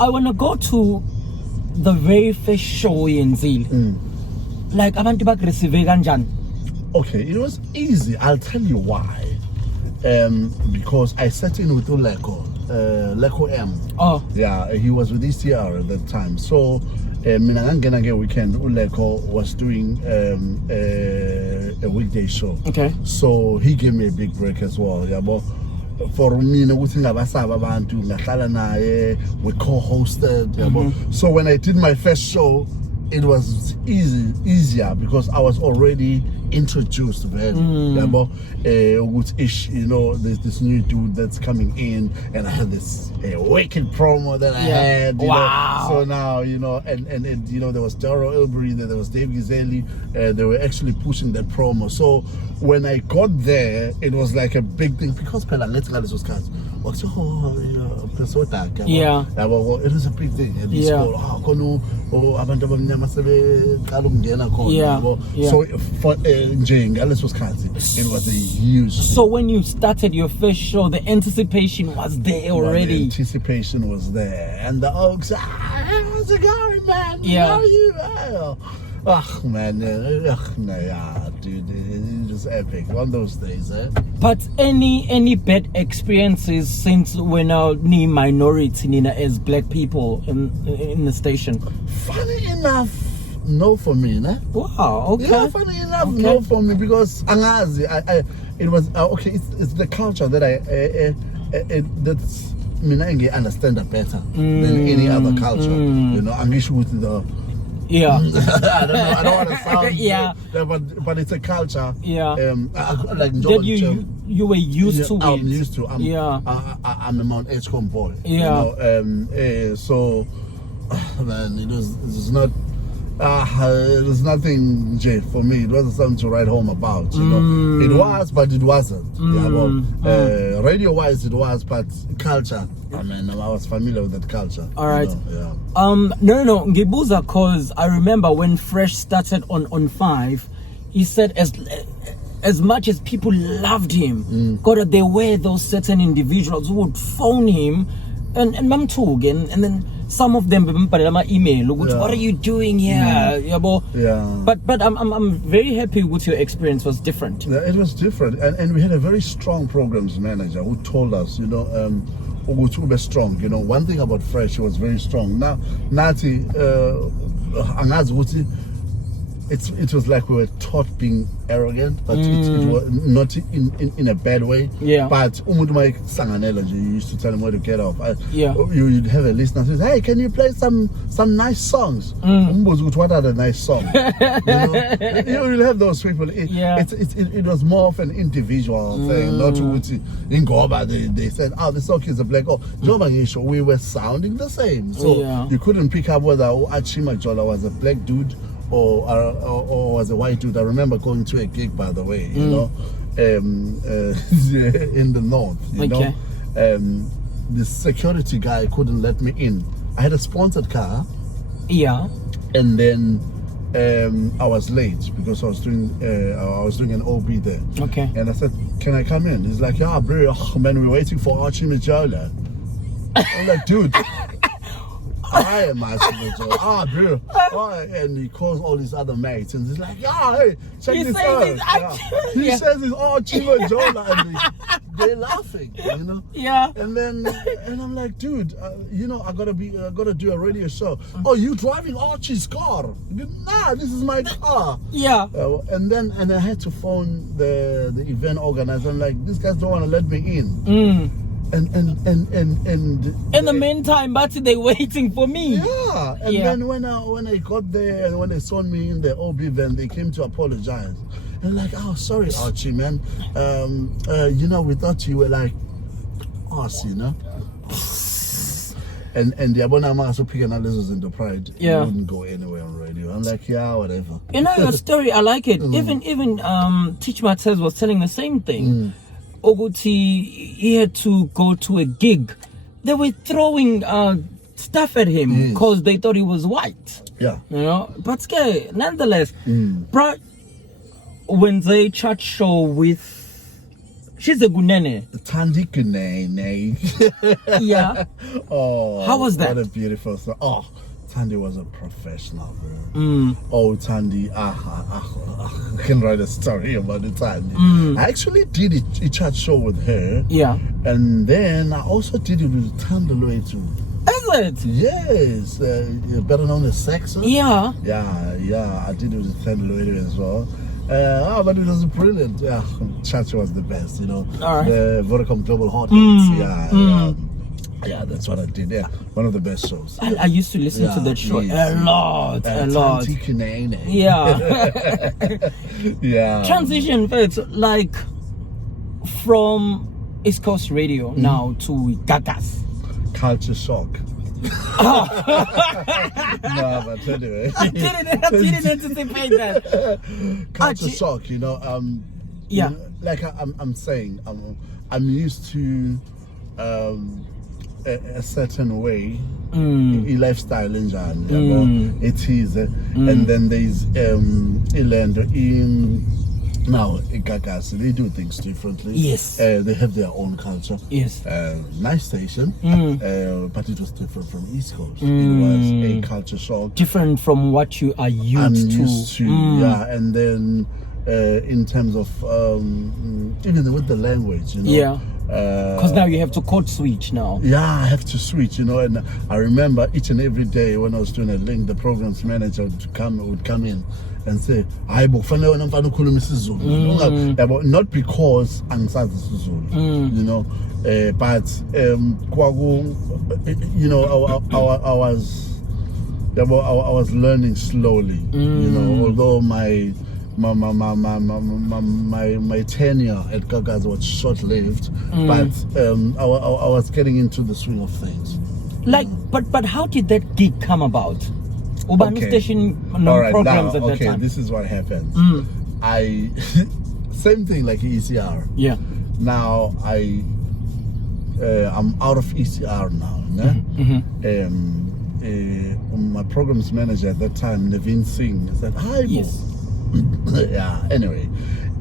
I want to go to the very first show in Zil. Like, abantu receive kanjani? Okay, it was easy. I'll tell you why. Because I sat in with Leko M. Oh. Yeah, he was with ECR at that time. So, Minangangena weekend, Uleko was doing a weekday show. Okay. So he gave me a big break as well. Yeah, but for me, we co-hosted. So when I did my first show, it was easier because I was already introduced, man. You know, there's this new dude that's coming in, and I had this wicked promo that I had. Wow. So now, you know, and you know, there was Daryl Ilbury, there was Dave Gizeli, they were actually pushing that promo. So when I got there, it was like a big thing because it was a big thing. And it's called, so for it was a huge. So when you started your first show, the anticipation was there already. The anticipation was there, and the Oaks, how's it going, man? Yeah. How are you? Oh man, dude, it was epic. One of those days, eh? But any bad experiences since we're now ni minority Nina as black people in the station? Funny enough, no for me, nah? Wow, okay. Yeah, funny enough, no for me because Angazi, it was okay. It's the culture that that's I understand it better than any other culture. You know, I'm used with the. Yeah. I don't want to sound. Yeah. But it's a culture. Yeah. Like that you were used to. I'm used to. I'm a Mount Edgecombe boy. Yeah. You know, so man, it was not. It was nothing, Jay, for me. It wasn't something to write home about, you know. It was, but it wasn't. Radio-wise, it was, but culture, I mean, I was familiar with that culture. All right. You know, No. Ngibuza, cause I remember when Fresh started on 5, he said as much as people loved him, God, there were those certain individuals who would phone him and Mamtug and then some of them email, what are you doing here? But I'm very happy with your experience. Was different. Yeah, it was different, and we had a very strong programs manager who told us, you know, to be strong. You know, one thing about Fresh, he was very strong. Now, Nati, it was like we were taught being arrogant, but it was not in a bad way. Yeah. But you used to tell him where to get off. You'd have a listener who says, "Hey, can you play some nice songs?" What are the nice songs? You'll have those people. It was more of an individual thing, not in Goba. They said, "Oh, the song is a black." Oh, we were sounding the same, so you couldn't pick up whether Archie Majola was a black dude or as a white dude. I remember going to a gig, by the way, you know, in the north, you know. The security guy couldn't let me in. I had a sponsored car. Yeah. And then I was late because I was doing an OB there. Okay. And I said, "Can I come in?" He's like, "Yeah, bro, man, we're waiting for Archie Majola." I'm like, "Dude, I am Archie Majola." Bro. And he calls all his other mates and he's like, "Hey, check this out." He says it's Archie Majola, and they're laughing, you know. Yeah. And I'm like, "Dude, you know, I gotta do a radio show." "Oh, you driving Archie's car?" "Nah, this is my car." Yeah. And I had to phone the event organizer. I'm like, "These guys don't want to let me in." And in the meantime, but they're waiting for me. Yeah. And then when I got there and when they saw me in the OB van, they came to apologize. And like, "Oh, sorry, Archie, man. You know, we thought you were like us, you know." And the Abonama also pick analysis into pride. Yeah. It wouldn't go anywhere on radio. I'm like, yeah, whatever. You know your story, I like it. Even Teach Matters was telling the same thing. Oguti, he had to go to a gig. They were throwing stuff at him because they thought he was white. Yeah. You know? But nonetheless, bro, when they chat show with She's a gunene. Thandi Kunene. Yeah. Oh, how was that? What a beautiful song. Oh, Thandi was a professional, bro. Oh, Thandi, I can write a story about it, Thandi. I actually did a chat show with her. Yeah. And then I also did it with Thandaloe too. Is it? Yes, better known as Saxon. Yeah. Yeah, I did it with Thandaloe as well. But it was brilliant. Yeah, Chacha was the best, you know. All right. The Vodacom Global Hot Hits. Yeah, that's what I did. Yeah, one of the best shows. I used to listen to that show a lot. Thandi Kunene. Yeah. Yeah. Transition, it's like from East Coast Radio now to Gagasi. Culture shock. No, but anyway. I didn't anticipate that. Culture shock, you know. Yeah. You know, like I'm saying, I'm used to a certain way, a lifestyle in general. It is, and then there's now in Gagasi, they do things differently. Yes. They have their own culture. Yes. Nice station, but it was different from East Coast. It was a culture shock. Different from what you are used to. Yeah, and then in terms of even with the language, you know. Yeah. Because now you have to code switch now. Yeah, I have to switch, you know. And I remember each and every day when I was doing a link, the programs manager would come in and say, not because angisazi isiZulu, you know, but you know, I was learning slowly, you know, although my tenure at Gagasi was short-lived, but I was getting into the swing of things. Like, but how did that gig come about? Station programs at that time. This is what happens. I same thing like ECR. Yeah. Now I'm out of ECR now. My programs manager at that time, Naveen Singh, said, "Hi, yes." Yeah, anyway,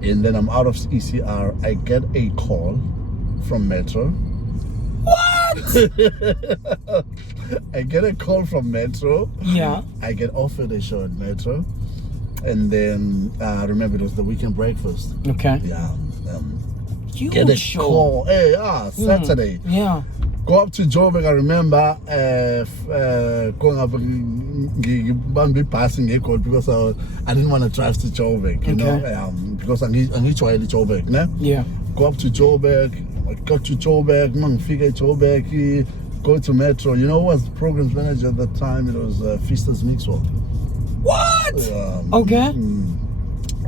and then I'm out of ECR. I get a call from Metro. What? I get a call from Metro. Yeah. I get offered a show at Metro, and then I remember it was the weekend breakfast. Okay. Yeah. Huge Get a show. call. Hey, Saturday. Yeah. Go up to Joburg. I remember going up passing because I didn't want to drive to Joburg, you know, because I need Joburg. Yeah. Go up to Joburg. I got to Joburg. Joburg. Go to Metro. You know who was the programs manager at that time? It was Fista's Mixwell. What? Okay.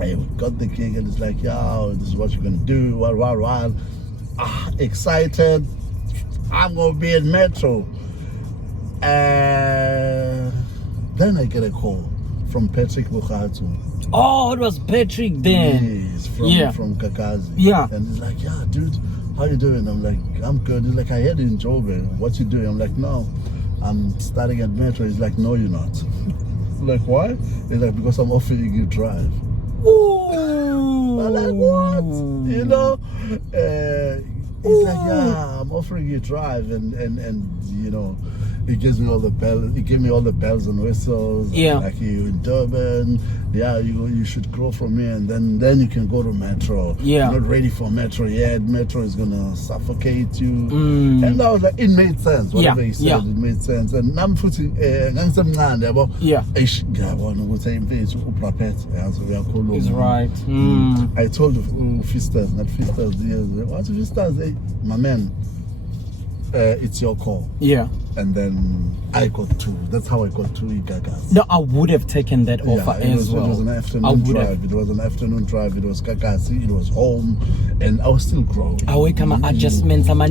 I got the gig and it's like, yeah, this is what you're gonna do. Wow. Excited. I'm gonna be at Metro. Then I get a call from Patrick Bukhatu. Oh, it was Patrick then. Yes, from Gagasi. Yeah. And he's like, yeah, dude, how you doing? I'm like, I'm good. He's like, I heard you in Joburg. What you doing? I'm like, no, I'm starting at Metro. He's like, no, you're not. I'm like, why? He's like, because I'm offering you drive. Ooh. I'm like, what? You know? He's like, yeah, I'm offering you drive, and you know, he gives me all the bells. He gave me all the bells and whistles. Yeah. Like you in Durban. Yeah, you should grow from here, and then you can go to Metro. Yeah. You're not ready for Metro yet. Metro is gonna suffocate you. And I was like, it made sense. Whatever he said, it made sense. And I'm putting yeah. He's right. I told Fistas, not Fistas, what's Fistas? Hey, my man, it's your call. Yeah. And then I got two. That's how I got two Gagasi. No, I would have taken that offer as well. It was an afternoon drive. It was an afternoon drive. It was Gagasi. It was home, and I was still growing. I wake up adjustments. Yes.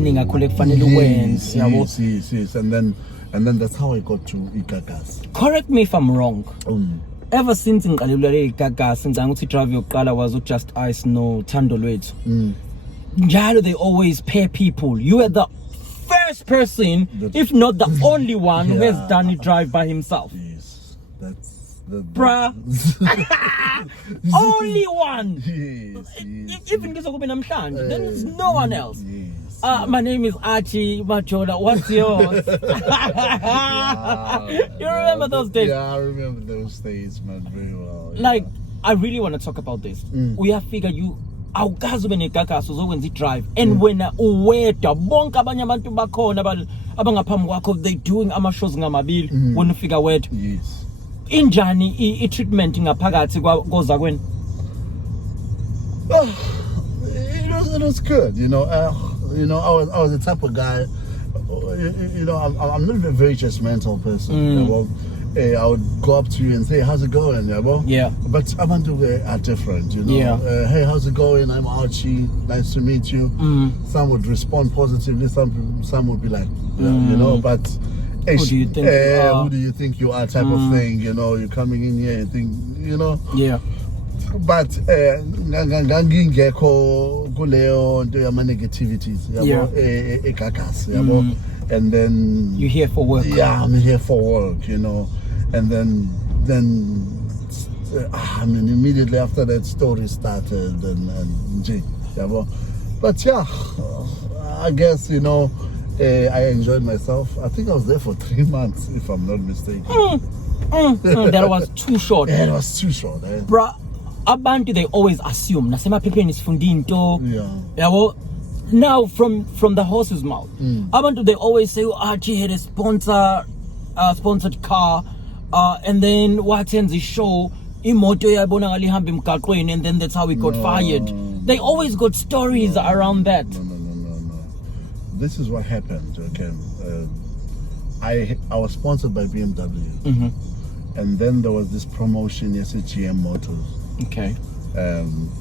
And then that's how I got to Gagasi. Correct me if I'm wrong. Ever since in Gagasi, since drive your car was just ice no Thandolwethu. They always pay people. You were the first person, if not the only one, who has done it drive by himself. Yes, Bruh. Only one. Yes. Even namhlanje, there is no one else. Yes. My name is Archie Majola. What's yours? You remember those days? Yeah, I remember those days, man, very well. Yeah. Like, I really want to talk about this. We have figured you awukazi ube negagasi uzokwenza i-drive and wena uwedwa bonke abanye abantu bakhona abangaphambi kwakho they doing ama-shows ngamabili wena ufika wedwa. Yes. Injani i-treatment ngaphakathi koza kwena? It was good, you know. I was the type of guy, you know, I'm not a very judgmental person. You know? I would go up to you and say, "How's it going?" You know? Yeah. But Abantu are different, you know. Yeah. Hey, how's it going? I'm Archie. Nice to meet you. Some would respond positively. Some would be like, you know, but. Who do you think you are? Who do you think you are? Type of thing, you know. You're coming in here, you think, you know. Yeah. But ngangingekho kuleyo nto yama negativities yabo Gagasi yabo, and then you're here for work. Yeah, I'm here for work, you know. And then I mean, immediately after that story started and yabo. But yeah, I guess, you know, I enjoyed myself. I think I was there for 3 months, if I'm not mistaken. That was too short. Yeah, it was too short. Bruh, abantu they always assume nasemaphepheni sifundi into. Yeah. Well, now from the horse's mouth, abantu they always say, Archie had a sponsored car, and then what ends the show, imoto yabona ngalihamba emgaqweni, and then that's how he got fired. They always got stories around that. No. This is what happened. Okay, I was sponsored by BMW, and then there was this promotion, ECR Motors. Okay.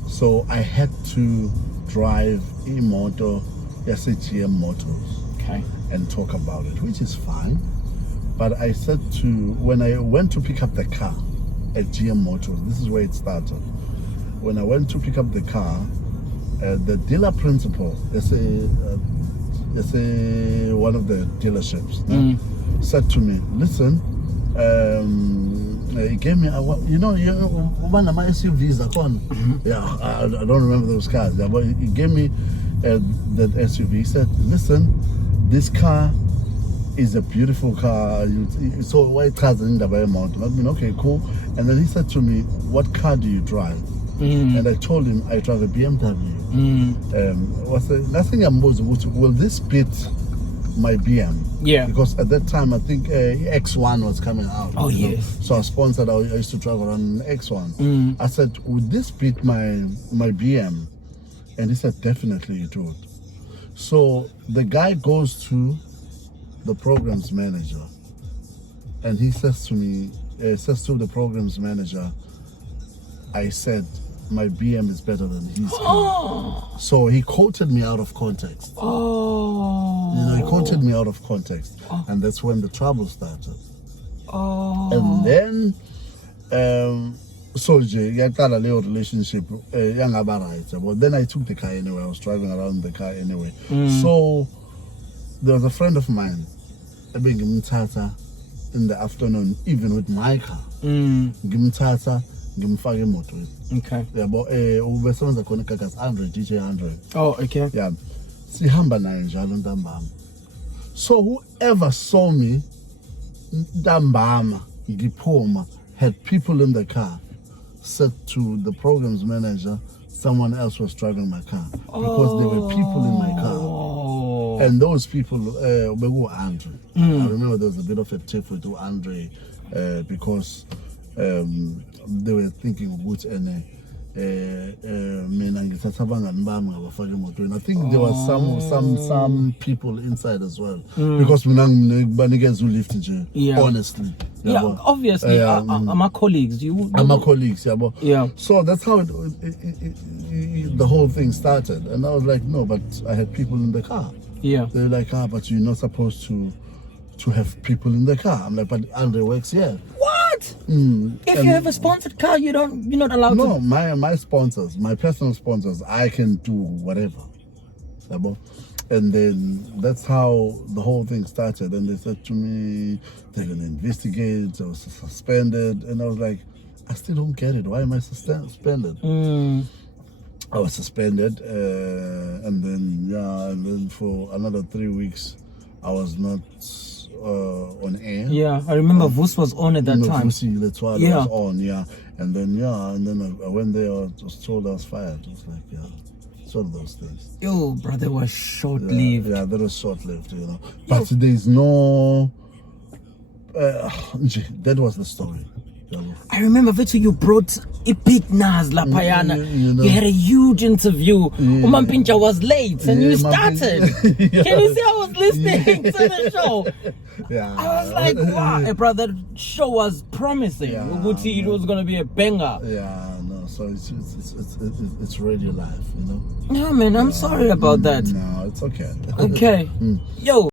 So I had to drive moto, ECR Motors. Okay. And talk about it, which is fine. But I said when I went to pick up the car at GM Motors, this is where it started. When I went to pick up the car, the dealer principal, let's say one of the dealerships, said to me, listen, he gave me, one of my SUVs, yeah, I don't remember those cars, yeah, but he gave me that SUV. He said, listen, this car is a beautiful car. So white cars in the mountain. I mean, okay, cool. And then he said to me, what car do you drive? And I told him I drive a BMW. Nothing I'm will this beat my BM? Yeah. Because at that time I think X1 was coming out. Oh yes. So I sponsored. I used to drive around X1. I said, would this beat my BM? And he said, definitely it would. So the guy goes to the programs manager, and he says to me, the programs manager, I said, my BM is better than his car. So he quoted me out of context. He quoted me out of context. And that's when the trouble started. And then, so yaqala leyo relationship yangaba right. But then I took the car anyway. I was driving around the car anyway. So there was a friend of mine, ngimthatha in the afternoon, even with my car. Ngimthatha ngimfaka emotweni. Okay. Yabo ubesebenza khona Gagasi 100 DJ 100. Oh, okay. Yeah. Sihamba naye njalo ntambama. So whoever saw me ntambama ngiphuma had people in the car, said to the programs manager someone else was driving my car because there were people in my car. And those people were Andre. I remember there was a bit of a tiff with Andre because they were thinking about mina ngithatha abangani bami ngabafaka emotweni. I think there was some people inside as well because mina ngibanikeza ulift nje, honestly. Yeah, obviously my colleagues. My colleagues, yabo. Yeah. So that's how the whole thing started, and I was like, no, but I had people in the car. Yeah. They're like, but you're not supposed to have people in the car. I'm like, but Andre works here. What? If you have a sponsored car, you're not allowed to. No, my sponsors, my personal sponsors, I can do whatever. And then that's how the whole thing started. And they said to me, they're going to investigate. I was suspended. And I was like, I still don't get it. Why am I suspended? I was suspended. And then for another 3 weeks, I was not on air. Yeah, I remember Vus was on at that time. Vusi, that's why I was on, And then, I went there. I was told I was fired. I was like, it's one of those things. Yo, brother, was short-lived. Yeah, that was short-lived, you know. But there's no... that was the story. I remember Vitu, you brought Epic Nas La Payana. You had a huge interview. Umampincha was late and you started. Can you see I was listening to the show? I was like, wow. Hey, brother, the show was promising. It was going to be a banger. So it's radio life, you know. No, man, I'm sorry about that. No, it's okay. Okay. Yo.